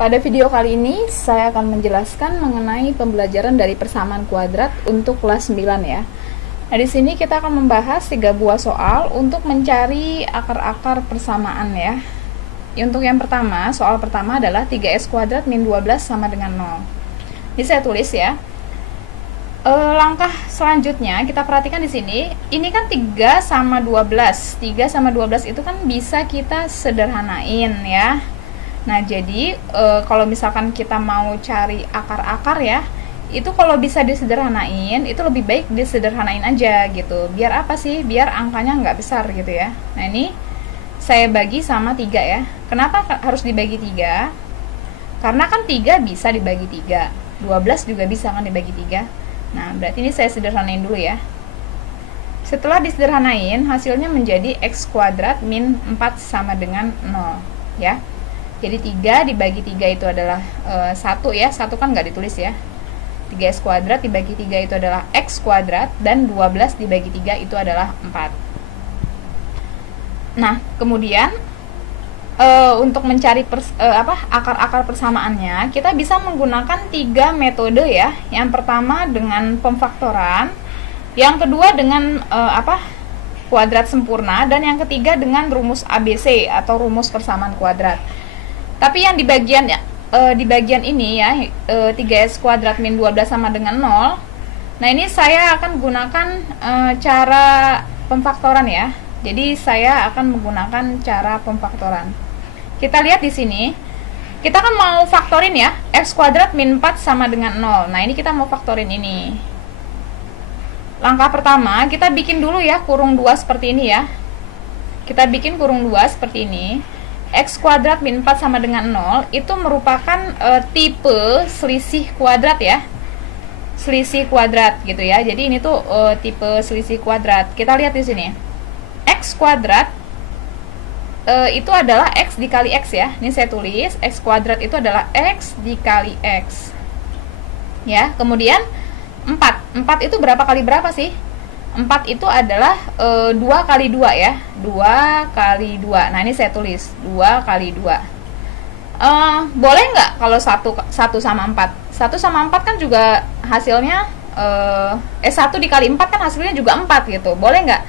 Pada video kali ini, saya akan menjelaskan mengenai pembelajaran dari persamaan kuadrat untuk kelas 9 ya. Nah, di sini kita akan membahas 3 buah soal untuk mencari akar-akar persamaan ya. Untuk yang pertama, soal pertama adalah 3s kuadrat min 12 sama dengan 0. Ini saya tulis ya. Langkah selanjutnya kita perhatikan di sini, ini kan 3 sama 12. 3 sama 12 itu kan bisa kita sederhanain ya. Nah, jadi kalau misalkan kita mau cari akar-akar ya, itu kalau bisa disederhanain, itu lebih baik disederhanain aja gitu. Biar apa sih? Biar angkanya nggak besar gitu ya. Nah, ini saya bagi sama 3 ya. Kenapa harus dibagi 3? Karena kan 3 bisa dibagi 3. 12 juga bisa kan dibagi 3. Nah, berarti ini saya sederhanain dulu ya. Setelah disederhanain, hasilnya menjadi x kuadrat min 4 sama dengan 0 ya. Jadi 3 dibagi 3 itu adalah 1 ya. 1 kan nggak ditulis ya. 3s kuadrat dibagi 3 itu adalah x kuadrat, dan 12 dibagi 3 itu adalah 4. Nah, kemudian untuk mencari akar-akar persamaannya, kita bisa menggunakan 3 metode ya. Yang pertama dengan pemfaktoran, yang kedua dengan kuadrat sempurna, dan yang ketiga dengan rumus ABC atau rumus persamaan kuadrat. Tapi yang di bagian ini ya, 3s kuadrat min 12 sama dengan 0. Nah, ini saya akan gunakan cara pemfaktoran ya. Jadi saya akan menggunakan cara pemfaktoran. Kita lihat di sini, kita kan mau faktorin ya, x kuadrat min 4 sama dengan 0. Nah, ini kita mau faktorin ini. Langkah pertama, kita bikin dulu ya kurung 2 seperti ini ya. Kita bikin kurung 2 seperti ini. X kuadrat min 4 sama dengan 0 itu merupakan tipe selisih kuadrat ya. Selisih kuadrat gitu ya. Jadi ini tuh tipe selisih kuadrat. Kita lihat di sini. X kuadrat itu adalah x dikali x ya. Ini saya tulis x kuadrat itu adalah x dikali x ya. Kemudian 4 itu berapa kali berapa sih? 4 itu adalah 2 kali 2 ya. 2 kali 2. Nah, ini saya tulis 2 kali 2. Boleh nggak kalau 1 sama 4? 1 sama 4 kan juga hasilnya 1 dikali 4 kan hasilnya juga 4 gitu. Boleh nggak?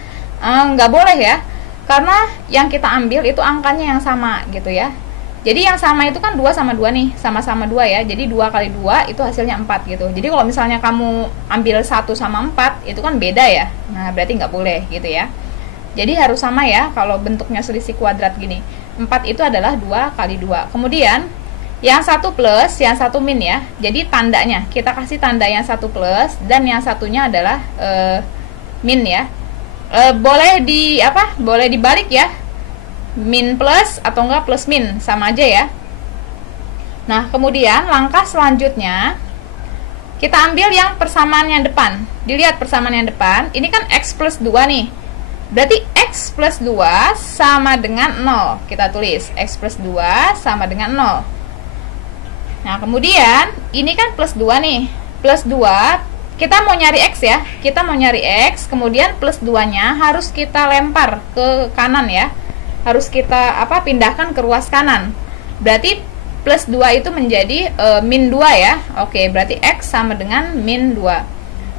Nggak boleh ya. Karena yang kita ambil itu angkanya yang sama gitu ya. Jadi yang sama itu kan 2 sama 2 nih, sama-sama 2 ya. Jadi 2 kali 2 itu hasilnya 4 gitu. Jadi kalau misalnya kamu ambil 1 sama 4, itu kan beda ya. Nah, berarti nggak boleh gitu ya. Jadi harus sama ya kalau bentuknya selisih kuadrat gini. 4 itu adalah 2 kali 2. Kemudian yang satu plus, yang satu min ya. Jadi tandanya, kita kasih tanda yang satu plus, dan yang satunya adalah min ya. Boleh dibalik ya, min plus atau enggak plus min, sama aja ya. Nah, kemudian langkah selanjutnya kita ambil yang persamaan yang depan. Dilihat persamaan yang depan, ini kan x plus 2 nih. Berarti x plus 2 sama dengan 0. Kita tulis x plus 2 sama dengan 0. Nah, kemudian ini kan plus 2 nih. Plus 2, kita mau nyari x ya. Kita mau nyari x, kemudian plus 2-nya harus kita lempar ke kanan ya. Harus kita pindahkan ke ruas kanan. Berarti plus 2 itu menjadi min 2 ya. Oke, berarti x sama dengan min 2.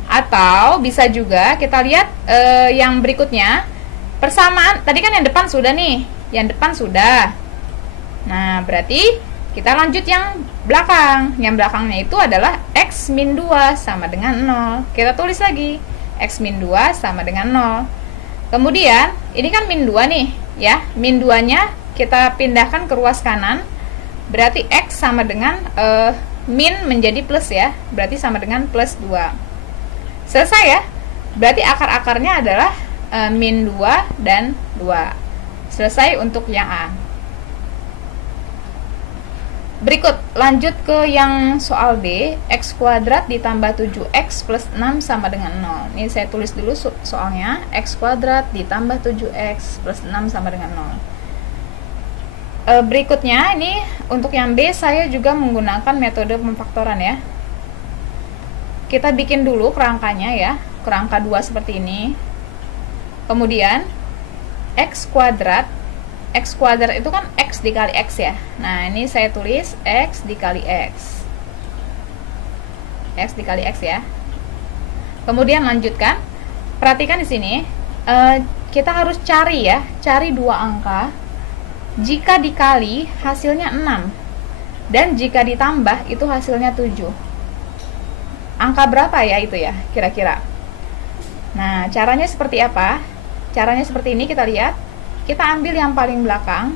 Atau bisa juga kita lihat yang berikutnya. Persamaan, tadi kan yang depan sudah nih. Yang depan sudah. Nah, berarti kita lanjut yang belakang. Yang belakangnya itu adalah x min 2 sama dengan 0. Kita tulis lagi. X min 2 sama dengan 0. Kemudian, ini kan min 2 nih. Ya, min 2-nya kita pindahkan ke ruas kanan. Berarti x sama dengan min menjadi plus ya. Berarti sama dengan plus 2. Selesai ya. Berarti akar-akarnya adalah min 2 dan 2. Selesai untuk yang A. Berikut, lanjut ke yang soal B. X kuadrat ditambah 7x plus 6 sama dengan 0. Ini saya tulis dulu soalnya. X kuadrat ditambah 7x plus 6 sama dengan 0. Berikutnya, ini untuk yang B, saya juga menggunakan metode pemfaktoran ya. Kita bikin dulu kerangkanya ya. Kerangka 2 seperti ini. Kemudian, x kuadrat itu kan x dikali X ya. Nah, ini saya tulis X dikali X. X dikali X ya. Kemudian lanjutkan. Perhatikan di sini, kita harus cari ya, cari dua angka. Jika dikali hasilnya 6 dan jika ditambah itu hasilnya 7. Angka berapa ya itu ya kira-kira? Nah, caranya seperti apa? Caranya seperti ini, kita lihat. Kita ambil yang paling belakang.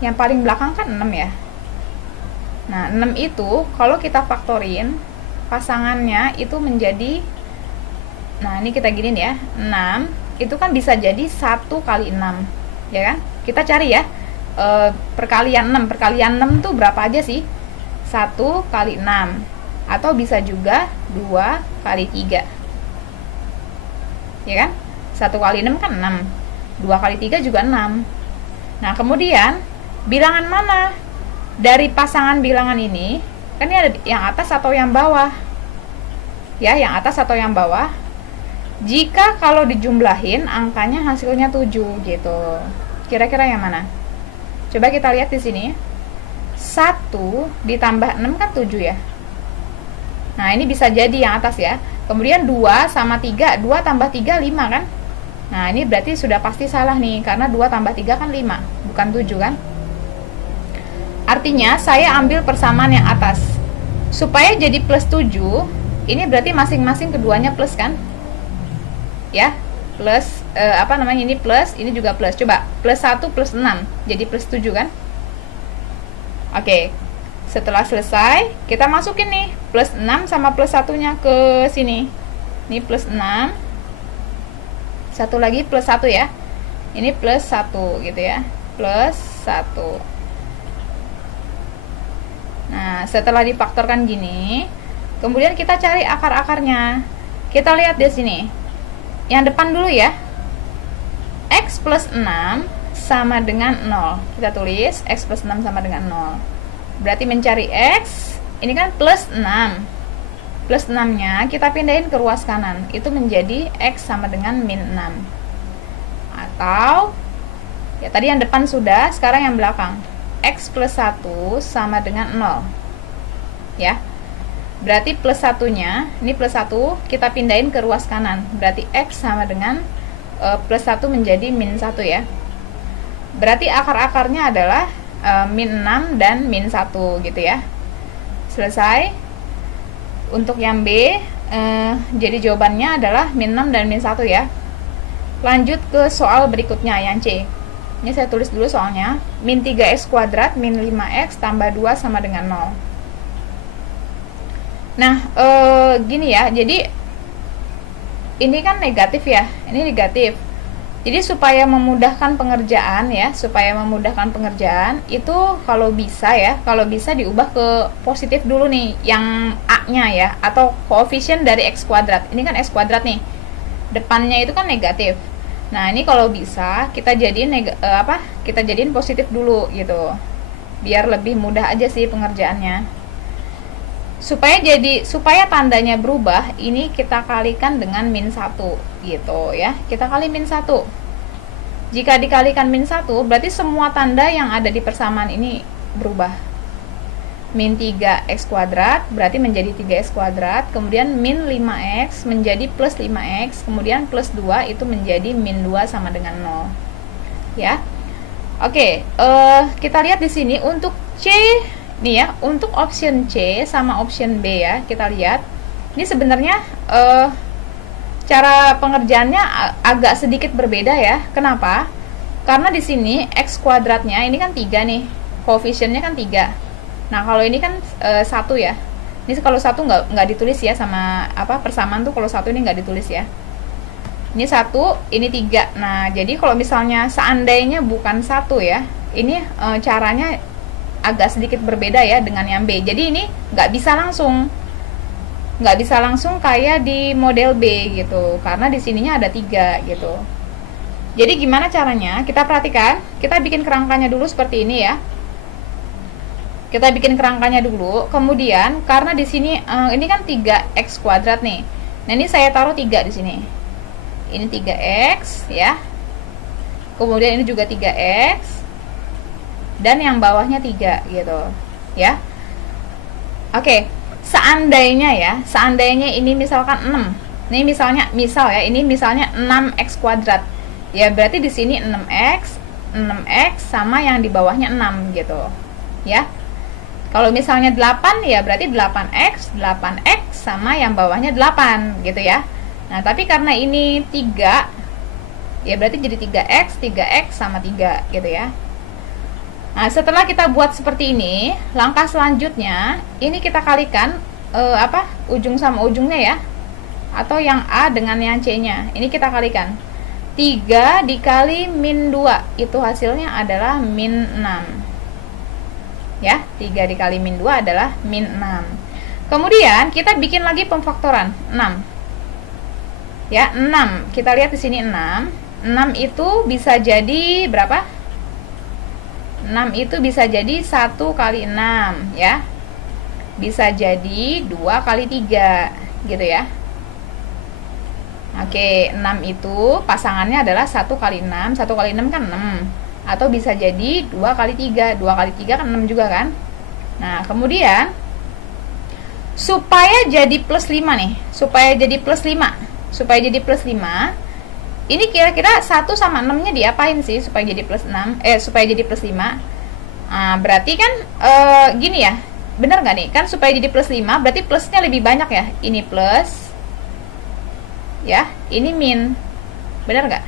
Yang paling belakang kan 6 ya. Nah, 6 itu kalau kita faktorin, pasangannya itu menjadi, nah ini kita giniin ya, 6 itu kan bisa jadi 1 kali 6, ya kan? Kita cari ya, perkalian 6. Perkalian 6 tuh berapa aja sih? 1 kali 6. Atau bisa juga 2 kali 3. Ya kan? 1 kali 6 kan 6. 2 kali 3 juga 6. Nah, kemudian bilangan mana dari pasangan bilangan ini? Kan ini ada yang atas atau yang bawah? Ya, yang atas atau yang bawah? Jika kalau dijumlahin angkanya hasilnya 7 gitu. Kira-kira yang mana? Coba kita lihat di sini. 1 ditambah 6 kan 7 ya. Nah, ini bisa jadi yang atas ya. Kemudian 2 sama 3, 2 tambah 3 5 kan? Nah, ini berarti sudah pasti salah nih, karena 2 tambah 3 kan 5, bukan 7 kan? Artinya, saya ambil persamaan yang atas. Supaya jadi plus 7, ini berarti masing-masing keduanya plus kan? Ya, plus, ini plus, ini juga plus. Coba, plus 1 plus 6, jadi plus 7 kan? Oke, setelah selesai, kita masukin nih, plus 6 sama plus 1-nya ke sini. Ini plus 6, satu lagi plus 1 ya. Ini plus 1 gitu ya, plus 1. Nah, setelah difaktorkan gini, kemudian kita cari akar-akarnya. Kita lihat di sini. Yang depan dulu ya. X plus 6 sama dengan 0. Kita tulis X plus 6 sama dengan 0. Berarti mencari X, ini kan plus 6. Plus 6-nya kita pindahin ke ruas kanan. Itu menjadi X sama dengan min 6. Atau, ya tadi yang depan sudah, sekarang yang belakang. X plus 1 sama dengan 0. Ya. Berarti plus 1-nya, ini plus 1, kita pindahin ke ruas kanan. Berarti X sama dengan plus 1 menjadi min 1 ya. Berarti akar-akarnya adalah min 6 dan min 1 gitu ya. Selesai. Untuk yang B, jadi jawabannya adalah min 6 dan min 1 ya. Lanjut ke soal berikutnya, yang C. Ini saya tulis dulu soalnya. Min 3x kuadrat min 5x tambah 2 sama dengan 0. Nah, gini ya, jadi ini kan negatif ya, ini negatif. Jadi supaya memudahkan pengerjaan ya, itu kalau bisa ya, kalau bisa diubah ke positif dulu nih, yang A-nya ya, atau koefisien dari x kuadrat. Ini kan x kuadrat nih, depannya itu kan negatif. Nah, ini kalau bisa kita jadiin kita jadiin positif dulu gitu, biar lebih mudah aja sih pengerjaannya. Supaya tandanya berubah, ini kita kalikan dengan min 1 gitu ya. Kita kali min 1. Jika dikalikan min 1, berarti semua tanda yang ada di persamaan ini berubah. Min 3x kuadrat berarti menjadi 3x kuadrat, kemudian min 5x menjadi plus 5x, kemudian plus 2 itu menjadi min 2 sama dengan 0. Ya. Oke, kita lihat di sini untuk C nih ya, untuk option C sama option B ya, kita lihat. Ini sebenarnya cara pengerjaannya agak sedikit berbeda ya. Kenapa? Karena di sini x kuadratnya ini kan 3 nih, koefisiennya kan 3. Nah, kalau ini kan 1 ya. Ini kalau 1 nggak ditulis ya, sama persamaan tuh kalau 1 ini nggak ditulis ya. Ini 1, ini 3. Nah, jadi kalau misalnya seandainya bukan 1 ya, ini caranya agak sedikit berbeda ya dengan yang B. Jadi ini nggak bisa langsung kayak di model B gitu, karena di sininya ada 3 gitu. Jadi gimana caranya? Kita perhatikan, kita bikin kerangkanya dulu seperti ini ya. Kita bikin kerangkanya dulu, kemudian karena di sini ini kan 3x kuadrat nih. Nah, ini saya taruh 3 di sini. Ini 3x ya. Kemudian ini juga 3x. dan yang bawahnya 3 gitu ya. Oke, seandainya ini misalkan 6. Ini misal ya, ini misalnya 6x kuadrat. Ya, berarti di sini 6x sama yang di bawahnya 6 gitu. Ya. Kalau misalnya 8 ya berarti 8x sama yang bawahnya 8 gitu ya. Nah, tapi karena ini 3 ya berarti jadi 3x sama 3 gitu ya. Nah, setelah kita buat seperti ini, langkah selanjutnya ini kita kalikan ujung sama ujungnya ya, atau yang A dengan yang C-nya. Ini kita kalikan. 3 dikali min 2 itu hasilnya adalah min 6. Ya, 3 dikali min 2 adalah min 6. Kemudian kita bikin lagi pemfaktoran 6. Ya, 6. Kita lihat di sini 6. 6 itu bisa jadi berapa? 6 itu bisa jadi 1 kali 6 ya. Bisa jadi 2 kali 3 gitu ya. Oke, 6 itu pasangannya adalah 1 kali 6. 1 kali 6 kan 6. Atau bisa jadi 2 kali 3. 2 kali 3 kan 6 juga kan. Nah, kemudian supaya jadi plus 5 nih. Supaya jadi plus 5. Ini kira-kira 1 sama 6-nya diapain sih supaya jadi plus 6? Supaya jadi plus 5. Nah, berarti kan gini ya. Bener nggak nih? Kan supaya jadi plus 5 berarti plusnya lebih banyak ya. Ini plus ya, ini min. Bener nggak?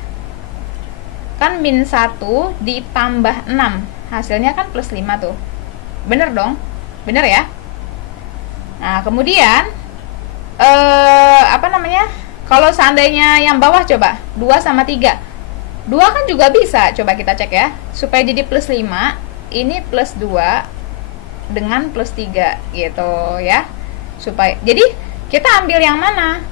Kan min 1 ditambah 6. Hasilnya kan plus 5 tuh. Bener dong? Bener ya? Nah, kemudian kalau seandainya yang bawah coba 2 sama 3. 2 kan juga bisa, coba kita cek ya. Supaya jadi plus 5, ini plus 2 dengan plus 3 gitu ya. Jadi kita ambil yang mana?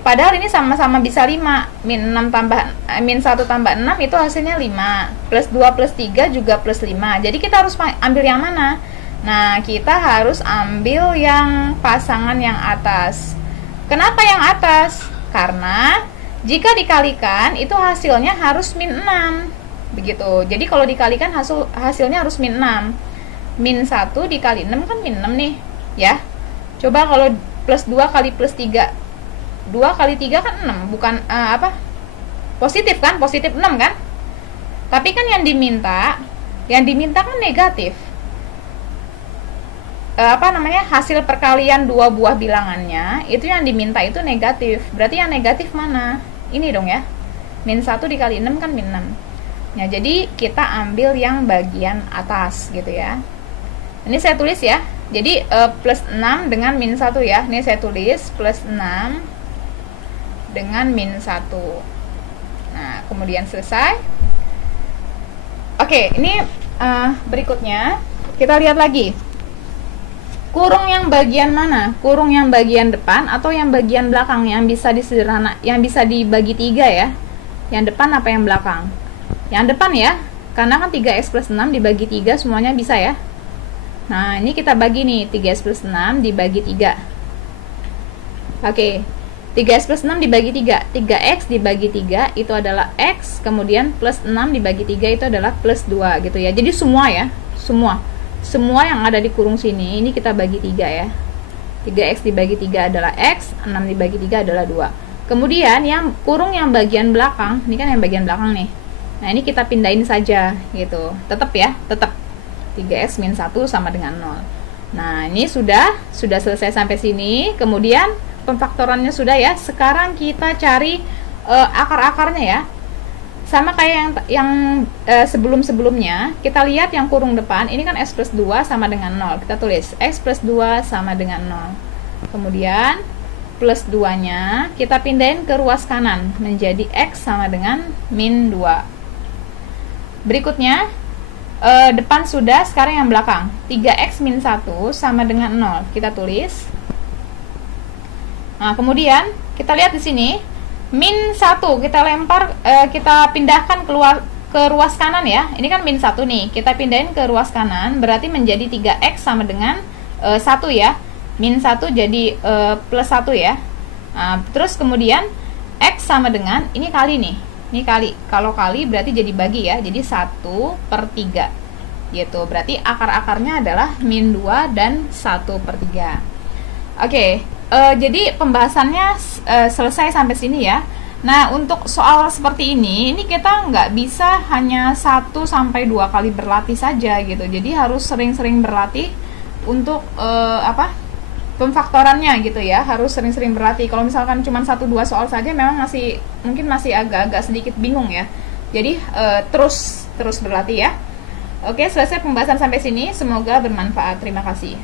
Padahal ini sama-sama bisa 5. Min 1 tambah 6 itu hasilnya 5. Plus 2 plus 3 juga plus 5. Jadi kita harus ambil yang mana? Nah, kita harus ambil yang pasangan yang atas. Kenapa yang atas? Karena jika dikalikan itu hasilnya harus min 6. Begitu. Jadi kalau dikalikan hasilnya harus min 6. Min 1 dikali 6 kan min 6 nih, ya. Coba kalau plus 2 kali plus 3. 2 kali 3 kan 6, bukan positif kan? Positif 6 kan? Tapi kan yang diminta kan negatif. Hasil perkalian dua buah bilangannya itu yang diminta itu negatif. Berarti yang negatif mana? Ini dong ya. Min 1 dikali 6 kan min 6. Nah, jadi kita ambil yang bagian atas gitu ya. Ini saya tulis ya. Jadi plus 6 dengan min 1 ya. Ini saya tulis plus 6 dengan min 1. Nah, kemudian selesai. Oke, ini berikutnya kita lihat lagi. Kurung yang bagian mana? Kurung yang bagian depan atau yang bagian belakang yang bisa dibagi 3 ya? Yang depan apa yang belakang? Yang depan ya, karena kan 3x plus 6 dibagi 3 semuanya bisa ya. Nah, ini kita bagi nih, 3x plus 6 dibagi 3. Oke, 3x plus 6 dibagi 3. 3x dibagi 3 itu adalah x, kemudian plus 6 dibagi 3 itu adalah plus 2 gitu ya. Jadi semua ya, semua yang ada di kurung sini ini kita bagi 3 ya. 3x dibagi 3 adalah x, 6 dibagi 3 adalah 2. Kemudian yang kurung yang bagian belakang, ini kan yang bagian belakang nih. Nah, ini kita pindahin saja gitu. Tetap 3x min 1 sama dengan 0. Nah, ini sudah selesai sampai sini. Kemudian pemfaktorannya sudah ya. Sekarang kita cari akar-akarnya ya. Sama kayak yang sebelum-sebelumnya, kita lihat yang kurung depan, ini kan x plus 2 sama dengan 0. Kita tulis x plus 2 sama dengan 0. Kemudian plus 2-nya kita pindahin ke ruas kanan, menjadi x sama dengan min 2. Berikutnya, depan sudah, sekarang yang belakang. 3x min 1 sama dengan 0. Kita tulis. Nah, kemudian kita lihat di sini. Min 1 kita lempar, kita pindahkan keluar ke ruas kanan ya. Ini kan min 1 nih, kita pindahin ke ruas kanan, berarti menjadi 3x sama dengan 1 ya. Min 1 jadi plus 1 ya. Nah, terus kemudian x sama dengan, ini kali nih. Ini kali, kalau kali berarti jadi bagi ya. Jadi 1/3. gitu. Berarti akar-akarnya adalah min 2 dan 1/3. Oke, jadi pembahasannya selesai sampai sini ya. Nah, untuk soal seperti ini kita nggak bisa hanya 1 sampai 2 kali berlatih saja gitu. Jadi harus sering-sering berlatih untuk pemfaktorannya gitu ya. Harus sering-sering berlatih. Kalau misalkan cuma 1-2 soal saja memang mungkin masih agak-agak sedikit bingung ya. Jadi terus berlatih ya. Oke, selesai pembahasan sampai sini. Semoga bermanfaat. Terima kasih.